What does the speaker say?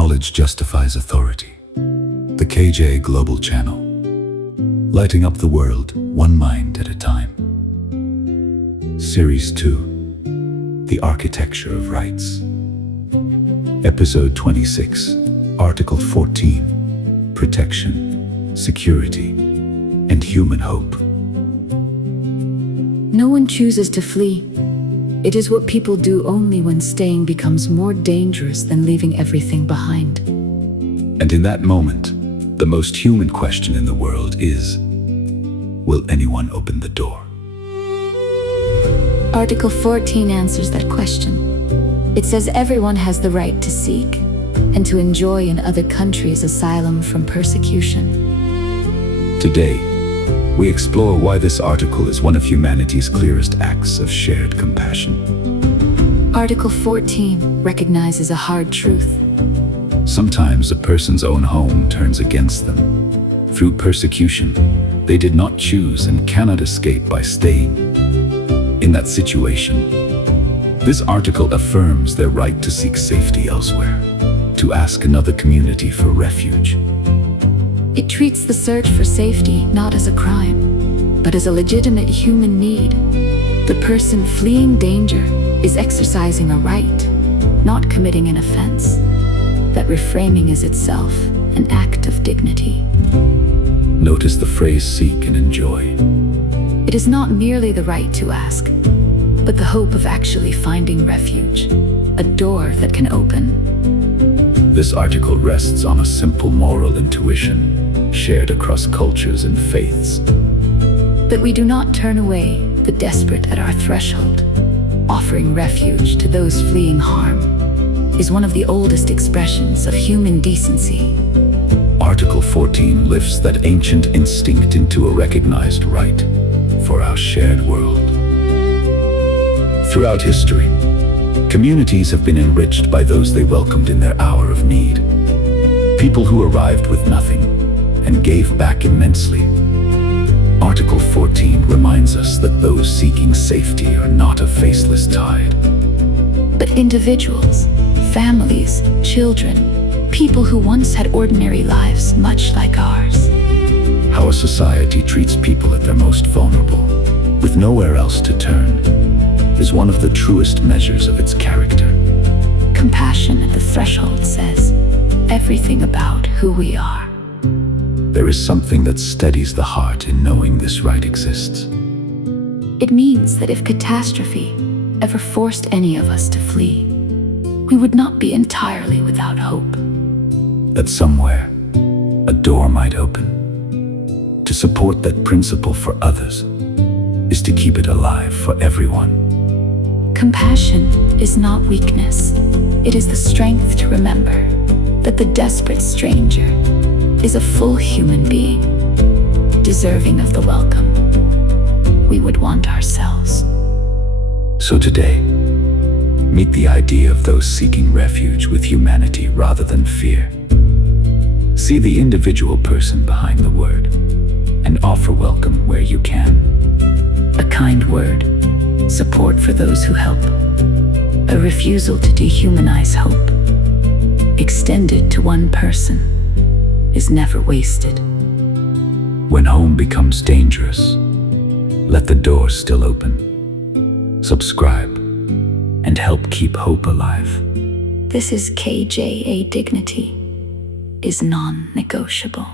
Knowledge justifies authority. The KJ Global Channel, lighting up the world, one mind at a time. Series 2, The Architecture of Rights. Episode 26, Article 14, Protection, Security, and Human Hope. No one chooses to flee. It is what people do only when staying becomes more dangerous than leaving everything behind. And in that moment, the most human question in the world is, will anyone open the door? Article 14 answers that question. It says everyone has the right to seek and to enjoy in other countries asylum from persecution. Today, we explore why this article is one of humanity's clearest acts of shared compassion. Article 14 recognizes a hard truth. Sometimes a person's own home turns against them. Through persecution, they did not choose and cannot escape by staying. In that situation, this article affirms their right to seek safety elsewhere, to ask another community for refuge. It treats the search for safety not as a crime, but as a legitimate human need. The person fleeing danger is exercising a right, not committing an offense. That reframing is itself an act of dignity. Notice the phrase seek and enjoy. It is not merely the right to ask, but the hope of actually finding refuge, a door that can open. This article rests on a simple moral intuition, shared across cultures and faiths. That we do not turn away the desperate at our threshold. Offering refuge to those fleeing harm is one of the oldest expressions of human decency. Article 14 lifts that ancient instinct into a recognized right for our shared world. Throughout history, communities have been enriched by those they welcomed in their hour of need. People who arrived with nothing and gave back immensely. Article 14 reminds us that those seeking safety are not a faceless tide, but individuals, families, children, people who once had ordinary lives much like ours. How a society treats people at their most vulnerable, with nowhere else to turn, is one of the truest measures of its character. Compassion at the threshold says everything about who we are. There is something that steadies the heart in knowing this right exists. It means that if catastrophe ever forced any of us to flee, we would not be entirely without hope. That somewhere, a door might open. To support that principle for others is to keep it alive for everyone. Compassion is not weakness. It is the strength to remember that the desperate stranger is a full human being, deserving of the welcome we would want ourselves. So today, meet the idea of those seeking refuge with humanity rather than fear. See the individual person behind the word and offer welcome where you can. A kind word, support for those who help, a refusal to dehumanize hope, extended to one person, is never wasted. When home becomes dangerous, let the door still open. Subscribe and help keep hope alive. This is KJA. Dignity is non-negotiable.